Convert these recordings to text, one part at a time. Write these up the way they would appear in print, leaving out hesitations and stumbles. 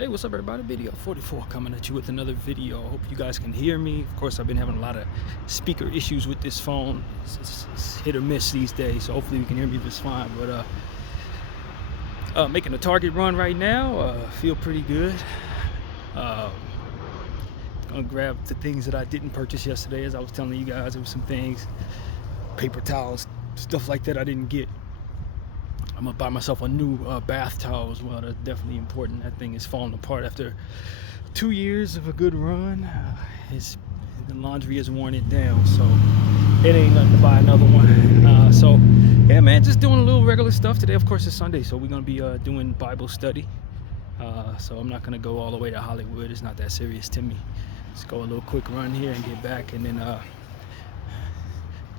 Hey, what's up everybody? Bdf 44 coming at you with another video. Hope you guys can hear me. Of course, I've been having a lot of speaker issues with this phone. It's hit or miss these days, so hopefully you can hear me just fine. But making a target run right now. Feel pretty good. Gonna grab the things that I didn't purchase yesterday. As I was telling you guys, there was some things, paper towels, stuff like that I didn't get. I'm gonna buy myself a new bath towel as well. That's definitely important. That thing is falling apart after 2 years of a good run. The laundry has worn it down, so it ain't nothing to buy another one. So yeah, man, just doing a little regular stuff today. Of course, it's Sunday, so we're gonna be doing Bible study. So I'm not gonna go all the way to Hollywood. It's not that serious to me. Let's go a little quick run here and get back, and then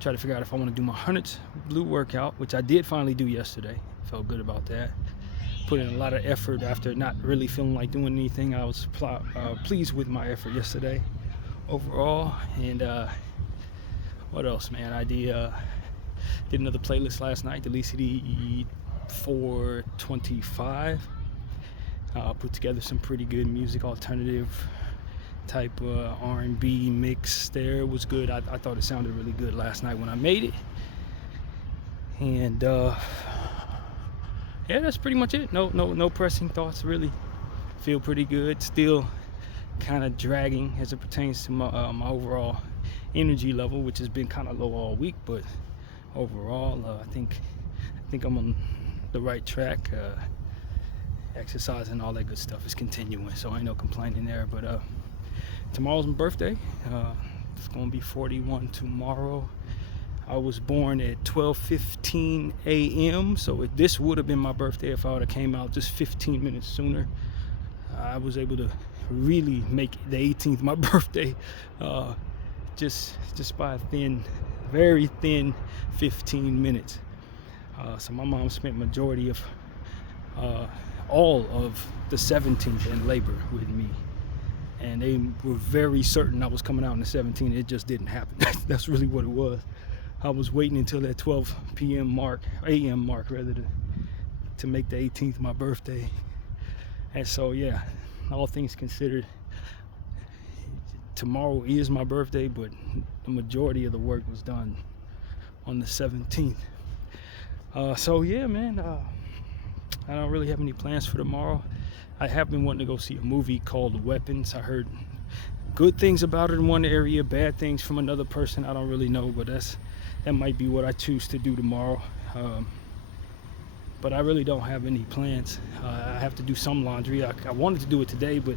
try to figure out if I want to do my 100 blue workout, which I did finally do yesterday. Felt good about that. Put in a lot of effort after not really feeling like doing anything. I was pleased with my effort yesterday overall. And what else, man? I did another playlist last night, the Bdf 425. Put together some pretty good music, alternative type R&B mix there. It was good. I thought it sounded really good last night when I made it. And yeah, that's pretty much it. No pressing thoughts, really. Feel pretty good. Still kind of dragging as it pertains to my overall energy level, which has been kind of low all week, but overall I think I'm on the right track. Exercise and all that good stuff is continuing, so ain't no complaining there. But tomorrow's my birthday. It's gonna be 41 tomorrow. I was born at 12:15 a.m. so this would have been my birthday if I would have came out just 15 minutes sooner. I was able to really make the 18th my birthday just by a very thin 15 minutes. So my mom spent majority of all of the 17th in labor with me, and they were very certain I was coming out in the 17th. It just didn't happen. That's really what it was. I was waiting until that 12 p.m. mark, a.m. mark rather, to make the 18th my birthday. And so yeah, all things considered, tomorrow is my birthday, but the majority of the work was done on the 17th. So yeah, man, I don't really have any plans for tomorrow. I have been wanting to go see a movie called Weapons. I heard good things about it in one area, bad things from another person. I don't really know, but that might be what I choose to do tomorrow. But I really don't have any plans. I have to do some laundry. I wanted to do it today, but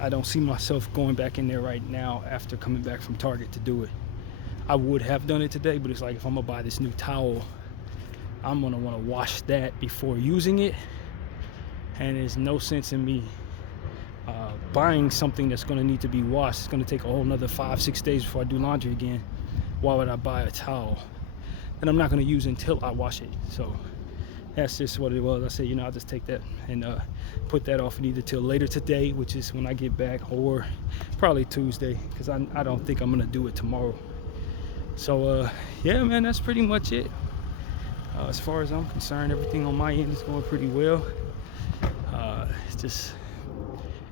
I don't see myself going back in there right now after coming back from Target to do it. I would have done it today, but it's like, if I'm gonna buy this new towel, I'm gonna want to wash that before using it, and there's no sense in me buying something that's gonna need to be washed. It's gonna take a whole nother 5-6 days before I do laundry again. Why would I buy a towel that I'm not gonna use until I wash it? So that's just what it was. I said, I'll just take that and put that off either till later today, which is when I get back, or probably Tuesday, because I don't think I'm gonna do it tomorrow. So yeah, man, that's pretty much it. As far as I'm concerned, everything on my end is going pretty well. Just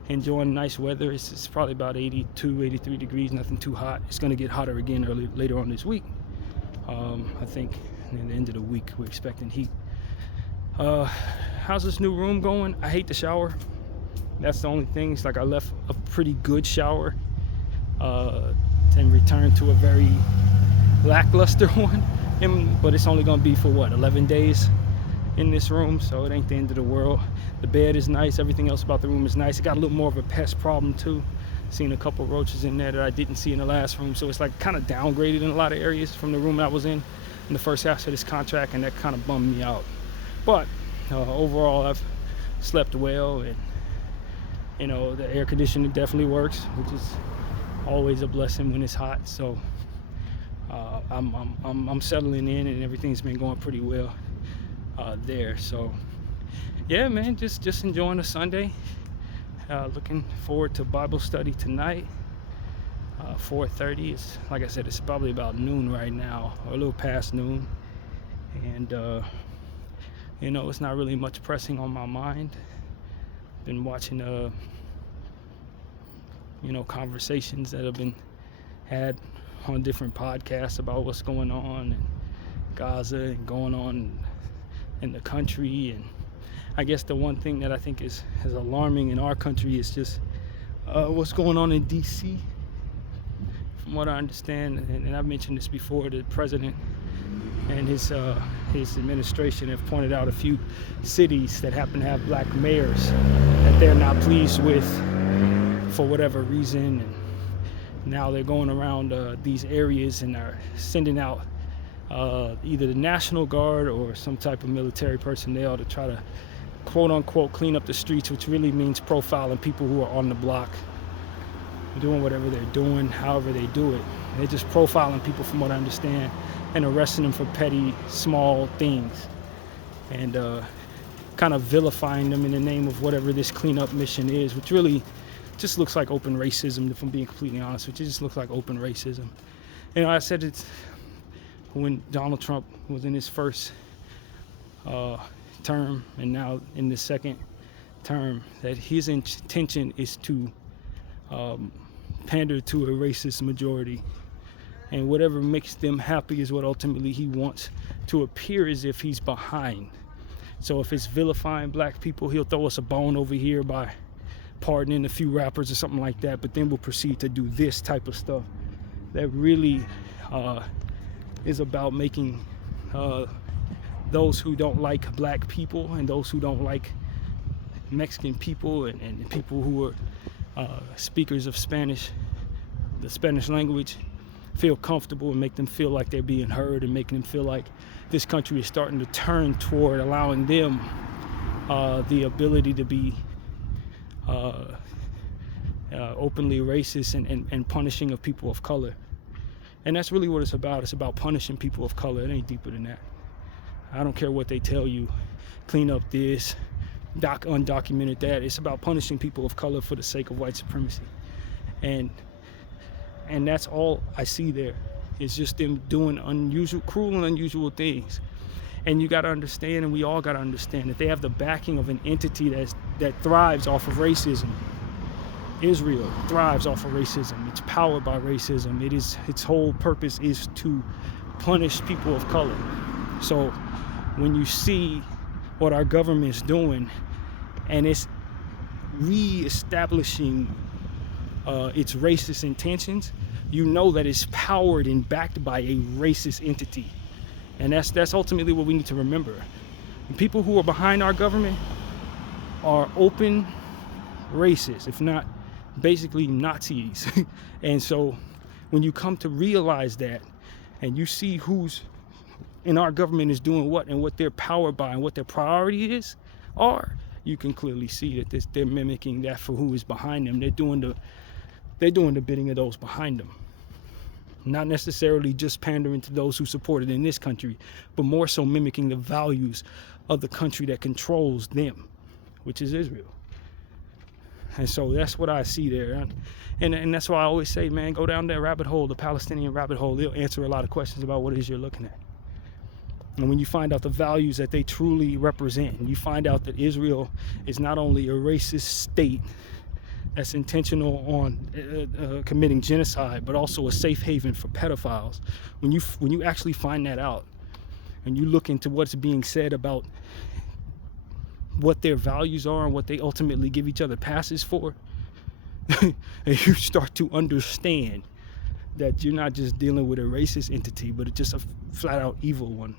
enjoying nice weather. It's probably about 82, 83 degrees, nothing too hot. It's going to get hotter again later on this week. I think in the end of the week we're expecting heat. How's this new room going? I hate the shower. That's the only thing. It's like I left a pretty good shower and returned to a very lackluster one. But it's only gonna be for what, 11 days in this room, so it ain't the end of the world. The bed is nice. Everything else about the room is nice. It got a little more of a pest problem too. Seen a couple roaches in there that I didn't see in the last room, so it's like kind of downgraded in a lot of areas from the room I was in the first half of this contract, and that kind of bummed me out. But overall, I've slept well, and the air conditioning definitely works, which is always a blessing when it's hot. So I'm settling in, and everything's been going pretty well there. So yeah, man, just enjoying the Sunday. Looking forward to Bible study tonight. 4:30. It's, like I said, it's probably about noon right now, or a little past noon, and it's not really much pressing on my mind. been watching conversations that have been had on different podcasts about what's going on in Gaza and going on in the country. And I guess the one thing that I think is alarming in our country is just what's going on in DC. From what I understand, and I've mentioned this before, the president and his administration have pointed out a few cities that happen to have black mayors that they're not pleased with for whatever reason. And now they're going around these areas and are sending out either the National Guard or some type of military personnel to try to quote unquote clean up the streets, which really means profiling people who are on the block, doing whatever they're doing, however they do it. They're just profiling people, from what I understand, and arresting them for petty, small things, and kind of vilifying them in the name of whatever this cleanup mission is, which really just looks like open racism, if I'm being completely honest with you. It just looks like open racism. I said it when Donald Trump was in his first term and now in the second term, that his intention is to pander to a racist majority, and whatever makes them happy is what ultimately he wants to appear as if he's behind. So if it's vilifying black people, he'll throw us a bone over here by pardoning a few rappers or something like that, but then we'll proceed to do this type of stuff that really is about making those who don't like black people and those who don't like Mexican people and people who are speakers of Spanish, the Spanish language, feel comfortable and make them feel like they're being heard, and making them feel like this country is starting to turn toward allowing them the ability to be openly racist and punishing of people of color. And that's really what it's about. It's about punishing people of color. It ain't deeper than that. I don't care what they tell you, clean up this, undocumented that. It's about punishing people of color for the sake of white supremacy. And that's all I see there. It's just them doing cruel and unusual things. And you got to understand, and we all got to understand, that they have the backing of an entity that thrives off of racism. Israel thrives off of racism. It's powered by racism. Its whole purpose is to punish people of color. So when you see what our government's doing, and it's re-establishing its racist intentions, you know that it's powered and backed by a racist entity. And that's ultimately what we need to remember. The people who are behind our government are open racists, if not basically Nazis. And so when you come to realize that, and you see who's in our government is doing what, and what they're powered by, and what their priority you can clearly see that they're mimicking that for who is behind them. They're doing the bidding of those behind them. Not necessarily just pandering to those who support it in this country, but more so mimicking the values of the country that controls them, which is Israel. And so that's what I see there. And that's why I always say, man, go down that rabbit hole, the Palestinian rabbit hole. They'll answer a lot of questions about what it is you're looking at. And when you find out the values that they truly represent, and you find out that Israel is not only a racist state that's intentional on committing genocide, but also a safe haven for pedophiles. When you actually find that out, and you look into what's being said about what their values are and what they ultimately give each other passes for, and you start to understand that you're not just dealing with a racist entity, but it's just a flat-out evil one.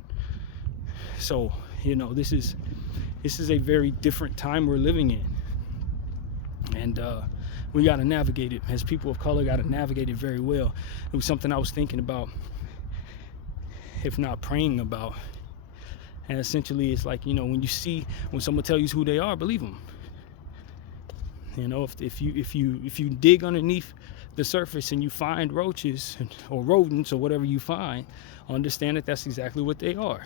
So, this is a very different time we're living in. And we got to navigate it. As people of color, got to navigate it very well. It was something I was thinking about, if not praying about. And essentially, it's like, when someone tells you who they are, believe them. If you dig underneath the surface and you find roaches or rodents or whatever you find, understand that that's exactly what they are.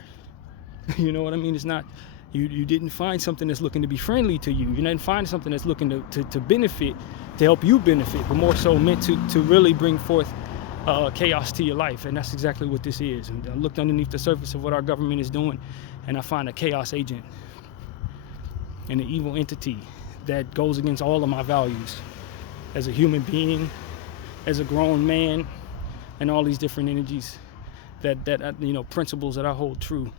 You know what I mean? It's not. You didn't find something that's looking to be friendly to you. You didn't find something that's looking to benefit, to help you benefit, but more so meant to really bring forth chaos to your life. And that's exactly what this is. And I looked underneath the surface of what our government is doing, and I find a chaos agent and an evil entity that goes against all of my values as a human being, as a grown man, and all these different energies that principles that I hold true.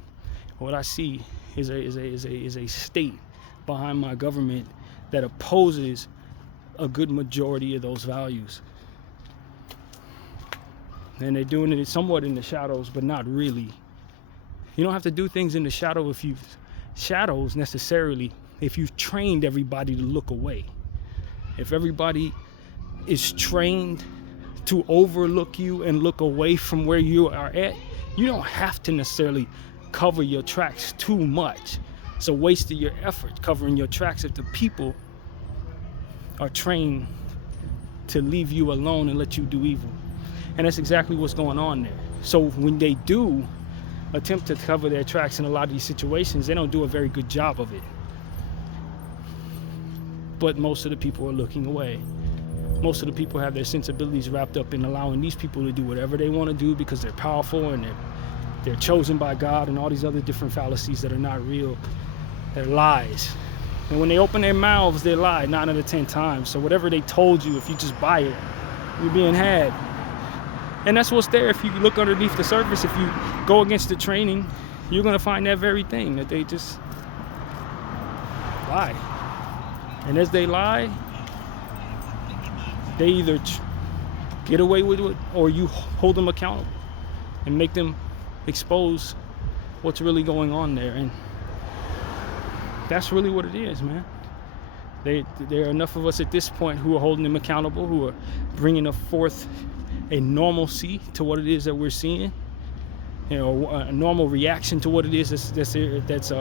What I see is a state behind my government that opposes a good majority of those values. And they're doing it somewhat in the shadows, but not really. You don't have to do things in the shadows necessarily if you've trained everybody to look away. If everybody is trained to overlook you and look away from where you are at, you don't have to necessarily cover your tracks too much. It's a waste of your effort covering your tracks if the people are trained to leave you alone and let you do evil. And that's exactly what's going on there. So when they do attempt to cover their tracks in a lot of these situations, they don't do a very good job of it. But most of the people are looking away. Most of the people have their sensibilities wrapped up in allowing these people to do whatever they want to do because they're powerful and they're chosen by God, and all these other different fallacies that are not real. They're lies. And when they open their mouths, they lie 9 out of 10 times. So whatever they told you, if you just buy it, you're being had. And that's what's there. If you look underneath the surface, if you go against the training, you're going to find that very thing, that they just lie. And as they lie, they either get away with it or you hold them accountable and make them expose what's really going on there. And that's really what it is, man. There are enough of us at this point who are holding them accountable, who are bringing forth a normalcy to what it is that we're seeing, a normal reaction to what it is that's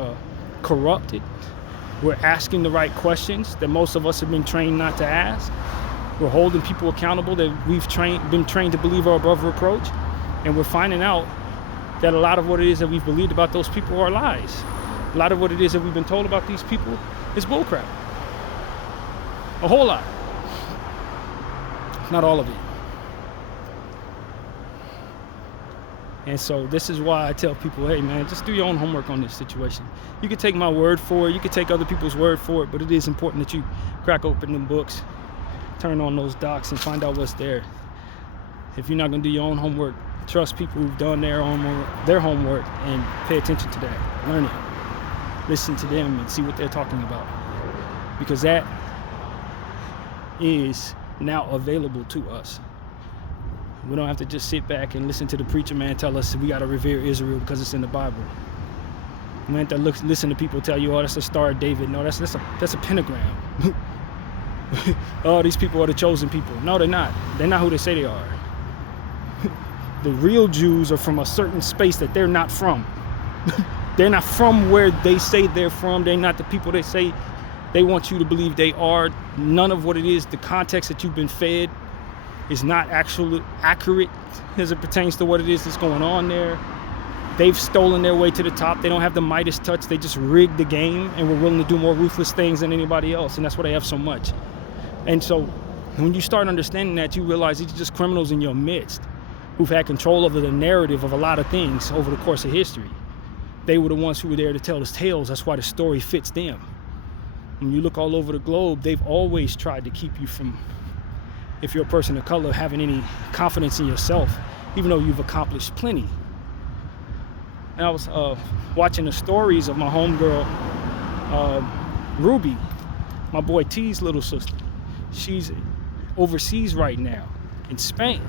corrupted. We're asking the right questions that most of us have been trained not to ask. We're holding people accountable that we've been trained to believe are above reproach, and we're finding out that a lot of what it is that we've believed about those people are lies. A lot of what it is that we've been told about these people is bullcrap. A whole lot. Not all of it. And so this is why I tell people, hey man, just do your own homework on this situation. You can take my word for it, you can take other people's word for it, but it is important that you crack open them books, turn on those docs, and find out what's there. If you're not gonna do your own homework, trust people who've done their homework and pay attention to that. Learn it. Listen to them and see what they're talking about. Because that is now available to us. We don't have to just sit back and listen to the preacher man tell us we got to revere Israel because it's in the Bible. We don't have to listen to people tell you, oh, that's a Star of David. No, that's a pentagram. Oh, these people are the chosen people. No, they're not. They're not who they say they are. The real Jews are from a certain space that they're not from. They're not from where they say they're from. They're not the people they say they want you to believe they are. None of what it is, the context that you've been fed, is not actually accurate as it pertains to what it is that's going on there. They've stolen their way to the top. They don't have the Midas touch. They just rigged the game and were willing to do more ruthless things than anybody else. And that's why they have so much. And so when you start understanding that, you realize these are just criminals in your midst who've had control over the narrative of a lot of things over the course of history. They were the ones who were there to tell us tales. That's why the story fits them. When you look all over the globe, they've always tried to keep you from, if you're a person of color, having any confidence in yourself, even though you've accomplished plenty. And I was watching the stories of my homegirl, Ruby, my boy T's little sister. She's overseas right now in Spain.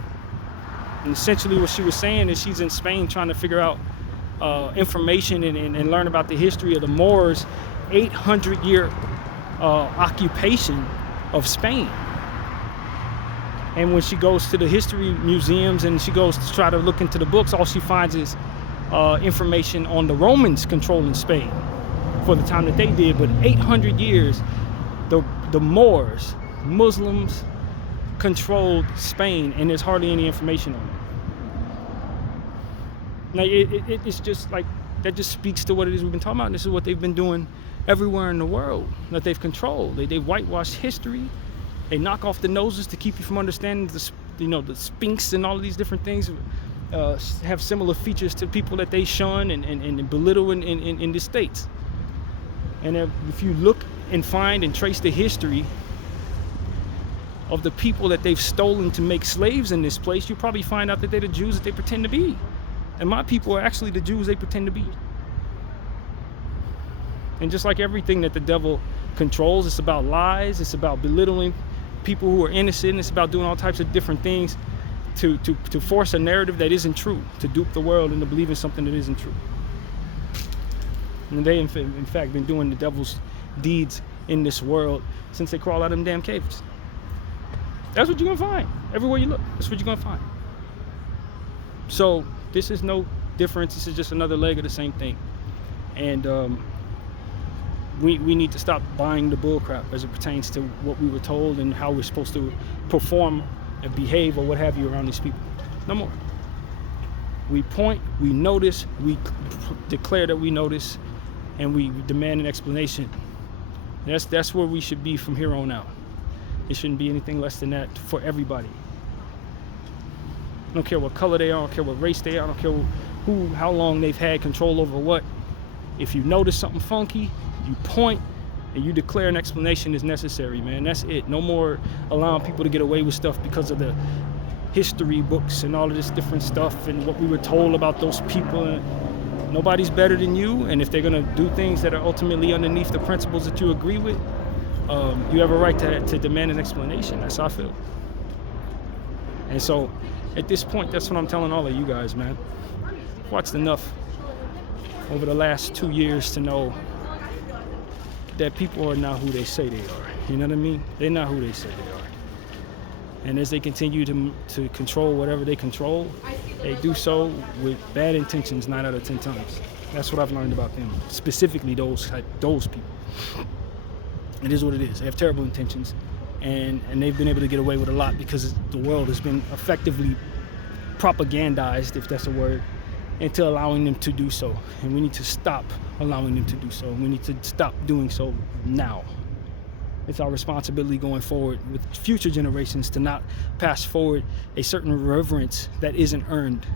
And essentially what she was saying is she's in Spain trying to figure out information and learn about the history of the Moors' 800-year occupation of Spain. And when she goes to the history museums and she goes to try to look into the books, all she finds is information on the Romans controlling Spain for the time that they did. But 800 years, the Moors, Muslims, controlled Spain, and there's hardly any information on it. Now, it's just like, that just speaks to what it is we've been talking about. This is what they've been doing everywhere in the world that they've controlled. They've whitewashed history. They knock off the noses to keep you from understanding the Sphinx and all of these different things have similar features to people that they shun and belittle in the States. And if you look and find and trace the history of the people that they've stolen to make slaves in this place, you probably find out that they're the Jews that they pretend to be. And my people are actually the Jews they pretend to be. And just like everything that the devil controls, it's about lies, it's about belittling people who are innocent, it's about doing all types of different things to force a narrative that isn't true, to dupe the world into believing something that isn't true. And they, in fact, been doing the devil's deeds in this world since they crawled out of them damn caves. That's what you're gonna find. Everywhere you look, that's what you're gonna find. So this is no difference. This is just another leg of the same thing. And we need to stop buying the bullcrap as it pertains to what we were told and how we're supposed to perform and behave or what have you around these people. No more. We point, we notice, we declare that we notice, and we demand an explanation. That's where we should be from here on out. It shouldn't be anything less than that for everybody. I don't care what color they are, I don't care what race they are, I don't care how long they've had control over what. If you notice something funky, you point and you declare an explanation is necessary, man. That's it. No more allowing people to get away with stuff because of the history books and all of this different stuff and what we were told about those people. Nobody's better than you, and if they're gonna do things that are ultimately underneath the principles that you agree with, you have a right to demand an explanation. That's how I feel. And so at this point, that's what I'm telling all of you guys, man. I've watched enough over the last 2 years to know that people are not who they say they are. You know what I mean? They're not who they say they are. And as they continue to control whatever they control, they do so with bad intentions 9 out of 10 times. That's what I've learned about them, specifically those people. It is what it is. They have terrible intentions, and they've been able to get away with a lot because the world has been effectively propagandized, if that's a word, into allowing them to do so. And we need to stop allowing them to do so. We need to stop doing so now. It's our responsibility going forward with future generations to not pass forward a certain reverence that isn't earned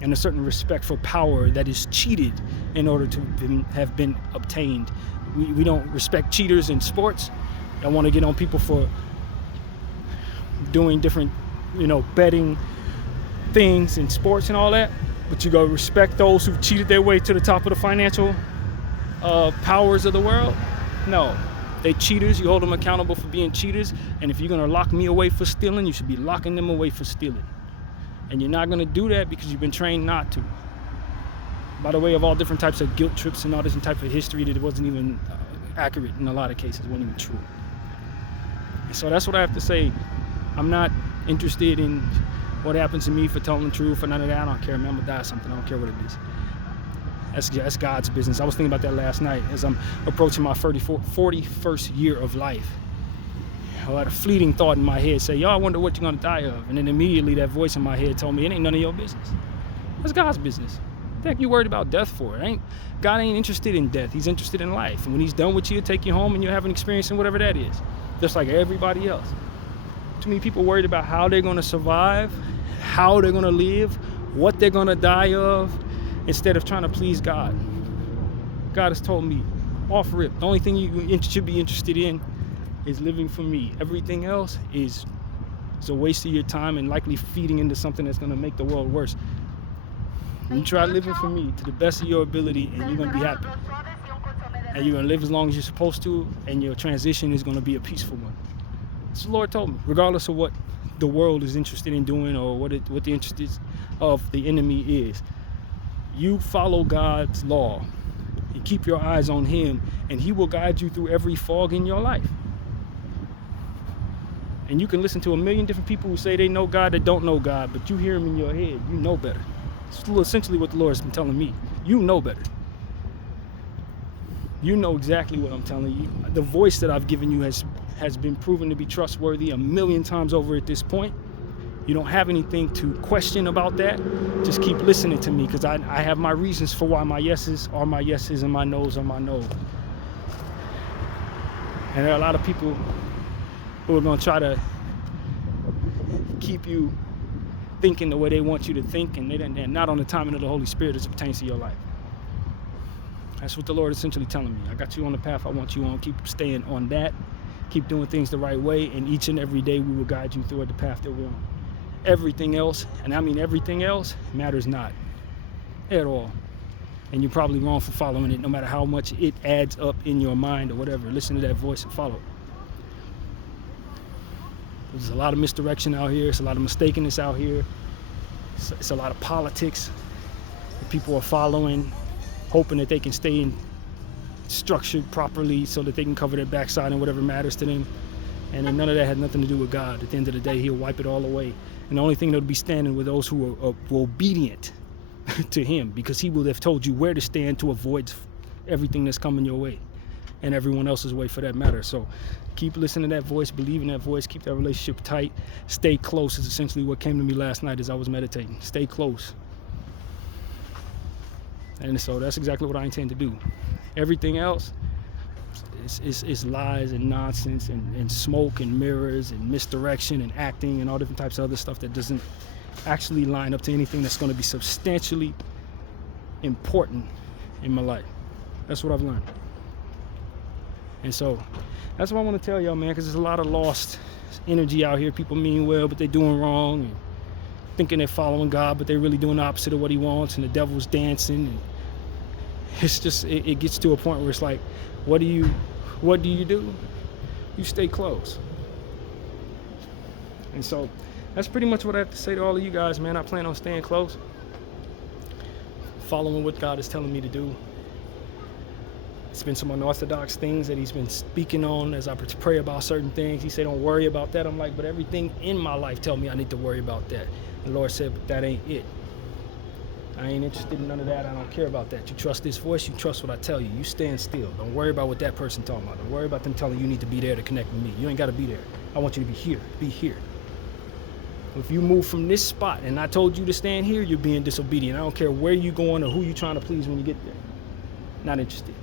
and a certain respect for power that is cheated in order to have been obtained. We don't respect cheaters in sports. I want to get on people for doing different, betting things in sports and all that, but you go respect those who've cheated their way to the top of the financial powers of the world? No. They cheaters. You hold them accountable for being cheaters, and if you're going to lock me away for stealing, you should be locking them away for stealing. And you're not going to do that because you've been trained not to. By the way of all different types of guilt trips and all different type of history that wasn't even accurate in a lot of cases, wasn't even true. And so that's what I have to say. I'm not interested in what happens to me for telling the truth or none of that. I don't care, man. I'm gonna die of something. I don't care what it is. That's God's business. I was thinking about that last night as I'm approaching my 41st year of life. I had a fleeting thought in my head say, I wonder what you're gonna die of. And then immediately that voice in my head told me, it ain't none of your business. That's God's business. What the heck you worried about death for? God ain't interested in death. He's interested in life. And when he's done with you, he'll take you home and you'll have an experience in whatever that is. Just like everybody else. Too many people worried about how they're gonna survive, how they're gonna live, what they're gonna die of, instead of trying to please God. God has told me, off rip, the only thing you should be interested in is living for me. Everything else is a waste of your time and likely feeding into something that's gonna make the world worse. You try living for me to the best of your ability and you're gonna be happy. And you're gonna live as long as you're supposed to, and your transition is gonna be a peaceful one. That's what the Lord told me, regardless of what the world is interested in doing or what the interest is of the enemy is. You follow God's law. You keep your eyes on him, and he will guide you through every fog in your life. And you can listen to a million different people who say they know God that don't know God, but you hear him in your head. You know better. It's essentially what the Lord has been telling me. You know better. You know exactly what I'm telling you. The voice that I've given you has been proven to be trustworthy a million times over at this point. You don't have anything to question about that. Just keep listening to me, because I have my reasons for why my yeses are my yeses and my noes are my noes. And there are a lot of people who are going to try to keep you thinking the way they want you to think, and they're not on the timing of the Holy Spirit as it pertains to your life. That's what the Lord is essentially telling me. I got you on the path I want you on. Keep staying on that. Keep doing things the right way, and each and every day we will guide you toward the path that we're on. Everything else, and I mean everything else, matters not at all. And you're probably wrong for following it, no matter how much it adds up in your mind or whatever. Listen to that voice and follow it. There's a lot of misdirection out here. It's a lot of mistakenness out here. It's a lot of politics that people are following, hoping that they can stay in structured properly so that they can cover their backside and whatever matters to them. And then none of that had nothing to do with God. At the end of the day, he'll wipe it all away. And the only thing that'll be standing with those who are obedient to him, because he will have told you where to stand to avoid everything that's coming your way and everyone else's way for that matter. So keep listening to that voice, believe in that voice, keep that relationship tight, stay close is essentially what came to me last night as I was meditating. Stay close. And so that's exactly what I intend to do. Everything else is lies and nonsense and smoke and mirrors and misdirection and acting and all different types of other stuff that doesn't actually line up to anything that's going to be substantially important in my life. That's what I've learned. And so that's what I want to tell y'all, man, because there's a lot of lost energy out here. People mean well, but they're doing wrong, and thinking they're following God, but they're really doing the opposite of what he wants, and the devil's dancing. And it's just, it gets to a point where it's like, what do you do? You stay close. And so that's pretty much what I have to say to all of you guys, man. I plan on staying close, following what God is telling me to do. It's been some unorthodox things that he's been speaking on as I pray about certain things. He said, don't worry about that. I'm like, but everything in my life tell me I need to worry about that. The Lord said, but that ain't it. I ain't interested in none of that. I don't care about that. You trust this voice. You trust what I tell you. You stand still. Don't worry about what that person talking about. Don't worry about them telling you need to be there to connect with me. You ain't got to be there. I want you to be here. Be here. If you move from this spot and I told you to stand here, you're being disobedient. I don't care where you're going or who you're trying to please when you get there. Not interested.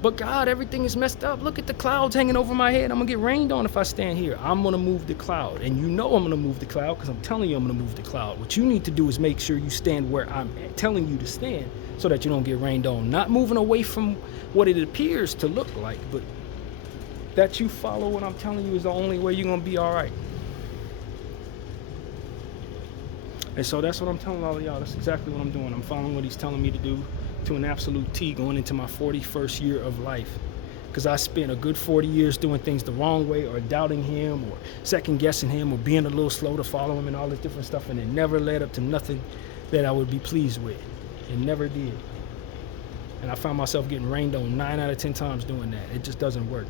But God, everything is messed up. Look at the clouds hanging over my head. I'm going to get rained on if I stand here. I'm going to move the cloud. And you know I'm going to move the cloud because I'm telling you I'm going to move the cloud. What you need to do is make sure you stand where I'm telling you to stand so that you don't get rained on. Not moving away from what it appears to look like, but that you follow what I'm telling you is the only way you're going to be all right. And so that's what I'm telling all of y'all. That's exactly what I'm doing. I'm following what he's telling me to do to an absolute T going into my 41st year of life. Because I spent a good 40 years doing things the wrong way or doubting him or second guessing him or being a little slow to follow him and all this different stuff, and it never led up to nothing that I would be pleased with. It never did. And I found myself getting rained on 9 out of 10 times doing that. It just doesn't work.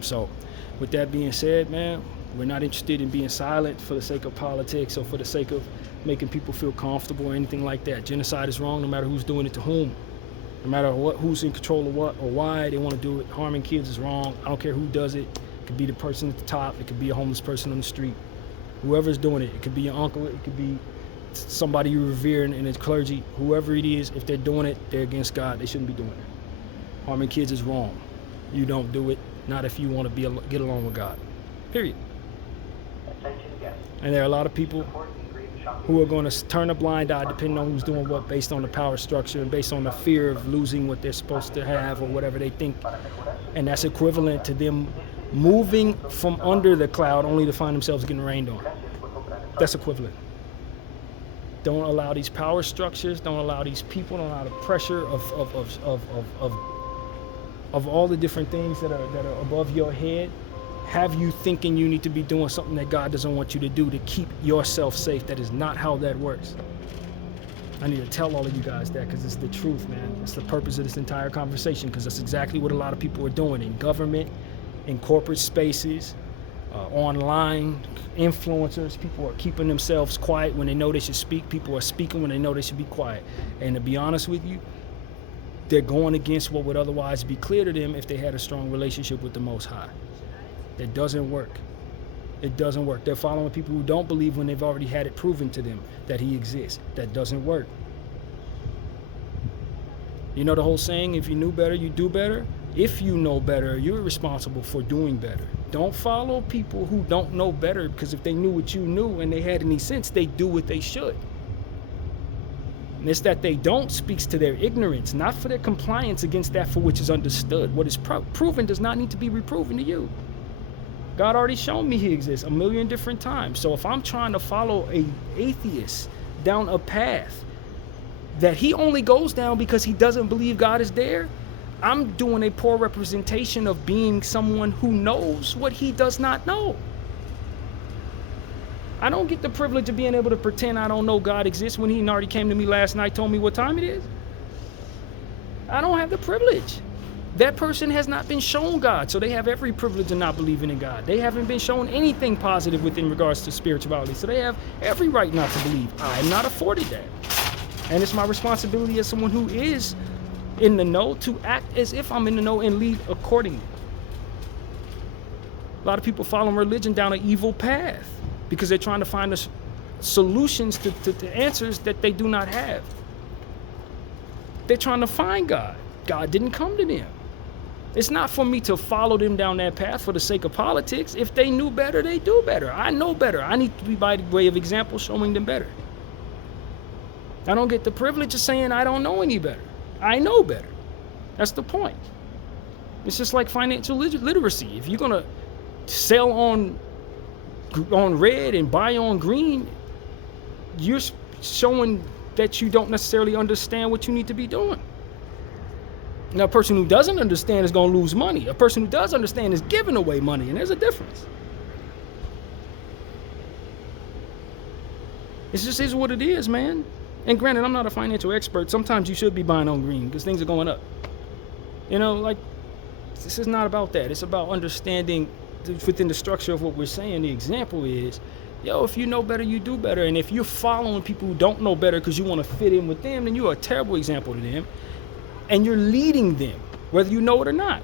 So with that being said, man, we're not interested in being silent for the sake of politics or for the sake of making people feel comfortable or anything like that. Genocide is wrong no matter who's doing it to whom. No matter who's in control of what or why they want to do it. Harming kids is wrong. I don't care who does it. It could be the person at the top. It could be a homeless person on the street. Whoever's doing it. It could be your uncle. It could be somebody you revere in his clergy. Whoever it is, if they're doing it, they're against God. They shouldn't be doing it. Harming kids is wrong. You don't do it. Not if you want to get along with God. Period. And there are a lot of people who are going to turn a blind eye depending on who's doing what based on the power structure and based on the fear of losing what they're supposed to have or whatever they think. And that's equivalent to them moving from under the cloud only to find themselves getting rained on. That's equivalent. Don't allow these power structures, don't allow these people, don't allow the pressure of all the different things that are above your head have you thinking you need to be doing something that God doesn't want you to do to keep yourself safe. That is not how that works. I need to tell all of you guys that because it's the truth, man. It's the purpose of this entire conversation, because that's exactly what a lot of people are doing in government, in corporate spaces, online, influencers. People are keeping themselves quiet when they know they should speak. People are speaking when they know they should be quiet. And to be honest with you, they're going against what would otherwise be clear to them if they had a strong relationship with the Most High. It doesn't work. It doesn't work. They're following people who don't believe when they've already had it proven to them that he exists. That doesn't work. You know the whole saying, if you knew better, you do better? If you know better, you're responsible for doing better. Don't follow people who don't know better, because if they knew what you knew and they had any sense, they do what they should. And it's that they don't speaks to their ignorance, not for their compliance against that for which is understood. What is proven does not need to be reproven to you. God already shown me he exists a million different times. So if I'm trying to follow a atheist down a path that he only goes down because he doesn't believe God is there, I'm doing a poor representation of being someone who knows what he does not know. I don't get the privilege of being able to pretend I don't know God exists when he already came to me last night, told me what time it is. I don't have the privilege. That person has not been shown God, so they have every privilege of not believing in God. They haven't been shown anything positive within regards to spirituality, so they have every right not to believe. I am not afforded that. And it's my responsibility as someone who is in the know to act as if I'm in the know and lead accordingly. A lot of people follow religion down an evil path because they're trying to find the solutions to answers that they do not have. They're trying to find God. God didn't come to them. It's not for me to follow them down that path for the sake of politics. If they knew better, they do better. I know better. I need to be by the way of example showing them better. I don't get the privilege of saying I don't know any better. I know better. That's the point. It's just like financial literacy. If you're gonna sell on red and buy on green, you're showing that you don't necessarily understand what you need to be doing. Now, a person who doesn't understand is going to lose money. A person who does understand is giving away money, and there's a difference. It just is what it is, man. And granted, I'm not a financial expert. Sometimes you should be buying on green because things are going up. You know, like, this is not about that. It's about understanding within the structure of what we're saying. The example is, yo, if you know better, you do better. And if you're following people who don't know better because you want to fit in with them, then you're a terrible example to them. And you're leading them, whether you know it or not.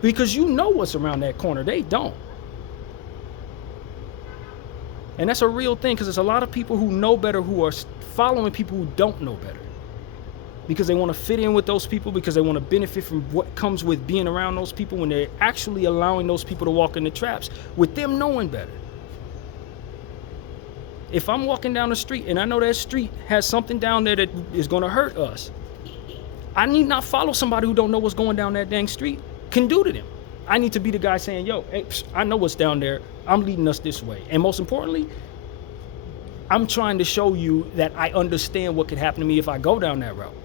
Because you know what's around that corner. They don't. And that's a real thing, because there's a lot of people who know better who are following people who don't know better. Because they want to fit in with those people, because they want to benefit from what comes with being around those people when they're actually allowing those people to walk in the traps with them knowing better. If I'm walking down the street and I know that street has something down there that is going to hurt us, I need not follow somebody who don't know what's going down that dang street can do to them. I need to be the guy saying, yo, hey, I know what's down there. I'm leading us this way. And most importantly, I'm trying to show you that I understand what could happen to me if I go down that route.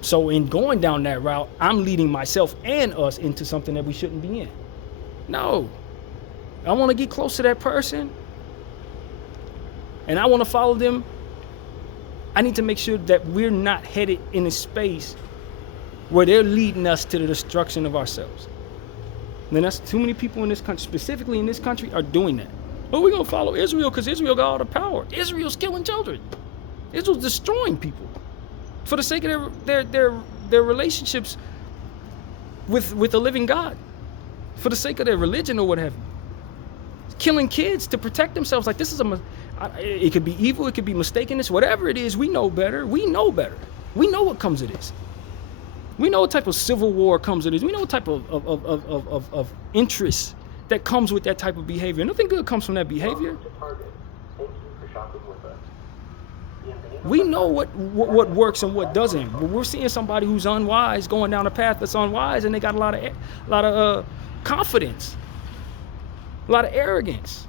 So in going down that route, I'm leading myself and us into something that we shouldn't be in. No. I want to get close to that person and I want to follow them. I need to make sure that we're not headed in a space where they're leading us to the destruction of ourselves. And that's too many people in this country, specifically in this country, are doing that. Well, we're going to follow Israel because Israel got all the power. Israel's killing children. Israel's destroying people for the sake of their relationships with the living God, for the sake of their religion or what have you. Killing kids to protect themselves. Like, this is it could be evil, it could be mistakenness, whatever it is. We know better. We know better. We know what comes of this. We know what type of civil war comes of this. We know what type of interest that comes with that type of behavior. Nothing good comes from that behavior. We know what works and what doesn't. But we're seeing somebody who's unwise going down a path that's unwise, and they got a lot of confidence, a lot of arrogance.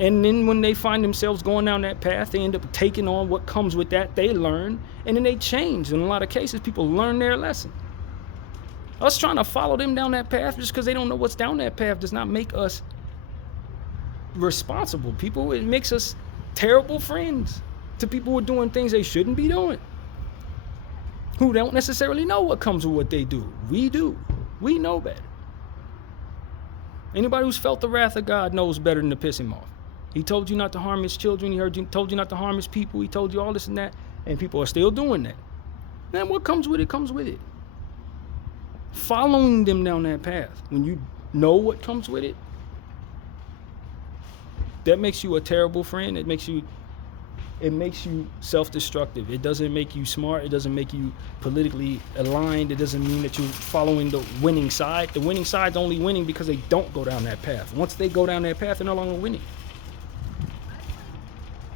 And then when they find themselves going down that path, they end up taking on what comes with that. They learn, and then they change. In a lot of cases, people learn their lesson. Us trying to follow them down that path just because they don't know what's down that path does not make us responsible people. It makes us terrible friends to people who are doing things they shouldn't be doing, who don't necessarily know what comes with what they do. We do. We know better. Anybody who's felt the wrath of God knows better than to piss him off. He told you not to harm his children. He told you not to harm his people. He told you all this and that, and people are still doing that. Man, what comes with it comes with it. Following them down that path, when you know what comes with it, that makes you a terrible friend. It makes you self-destructive. It doesn't make you smart. It doesn't make you politically aligned. It doesn't mean that you're following the winning side. The winning side's only winning because they don't go down that path. Once they go down that path, they're no longer winning.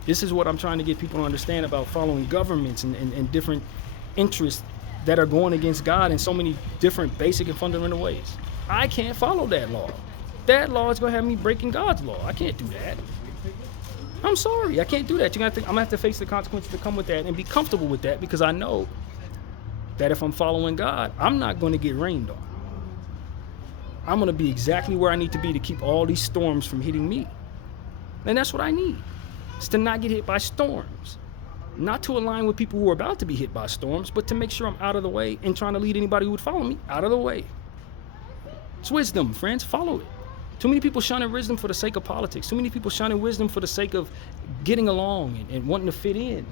This is what I'm trying to get people to understand about following governments and different interests that are going against God in so many different basic and fundamental ways. I can't follow that law. That law is going to have me breaking God's law. I can't do that. I'm sorry, I can't do that. I'm going to have to face the consequences that come with that and be comfortable with that, because I know that if I'm following God, I'm not going to get rained on. I'm going to be exactly where I need to be to keep all these storms from hitting me. And that's what I need, is to not get hit by storms. Not to align with people who are about to be hit by storms, but to make sure I'm out of the way and trying to lead anybody who would follow me out of the way. It's wisdom, friends. Follow it. Too many people shunning wisdom for the sake of politics. Too many people shunning wisdom for the sake of getting along and wanting to fit in.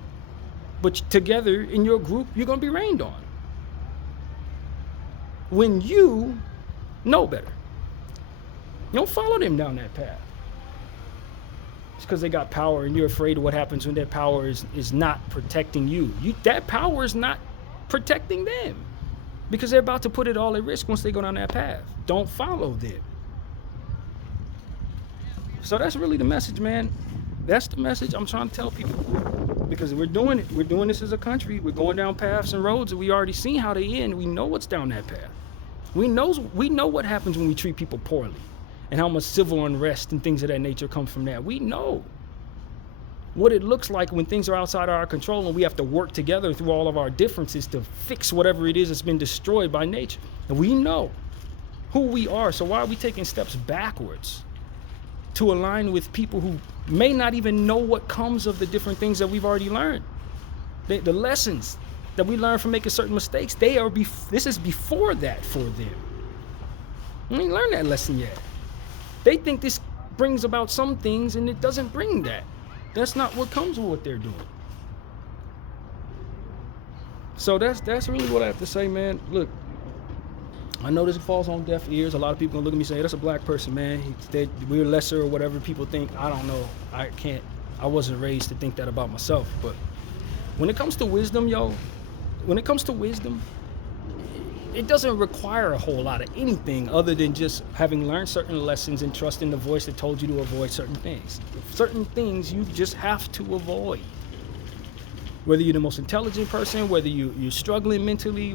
But together in your group, you're going to be rained on. When you know better, you don't follow them down that path. It's because they got power and you're afraid of what happens when that power is not protecting you. That power is not protecting them, because they're about to put it all at risk once they go down that path. Don't follow them. So that's really the message, man. That's the message I'm trying to tell people, because we're doing it. We're doing this as a country. We're going down paths and roads that we already seen how they end. We know what's down that path. We know what happens when we treat people poorly, and how much civil unrest and things of that nature come from that. We know what it looks like when things are outside our control and we have to work together through all of our differences to fix whatever it is that's been destroyed by nature. And we know who we are. So why are we taking steps backwards to align with people who may not even know what comes of the different things that we've already learned? The lessons that we learn from making certain mistakes, this is before that for them. We ain't learned that lesson yet. They think this brings about some things, and it doesn't bring that. That's not what comes with what they're doing. So that's really what I have to say, man. Look, I know this falls on deaf ears. A lot of people gonna look at me and say, that's a black person, man. We're lesser or whatever people think. I don't know. I wasn't raised to think that about myself. But when it comes to wisdom, it doesn't require a whole lot of anything other than just having learned certain lessons and trusting the voice that told you to avoid certain things. Certain things you just have to avoid. Whether you're the most intelligent person, whether you're struggling mentally,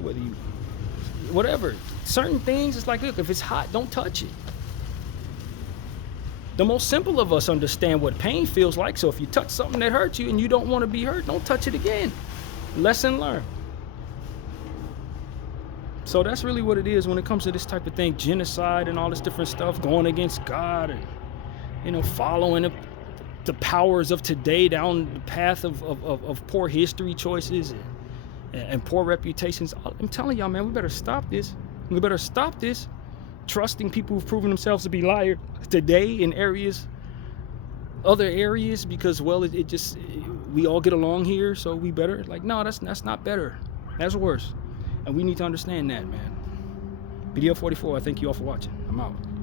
whatever. Certain things, it's like, look, if it's hot, don't touch it. The most simple of us understand what pain feels like. So if you touch something that hurts you and you don't want to be hurt, don't touch it again. Lesson learned. So that's really what it is when it comes to this type of thing, genocide and all this different stuff, going against God and, following the powers of today down the path of poor history choices and poor reputations. I'm telling y'all, man, we better stop this. We better stop this trusting people who've proven themselves to be liars today in other areas, because, well, we all get along here, so we better. Like, no, that's not better. That's worse. And we need to understand that, man. Bdf 44, I thank you all for watching. I'm out.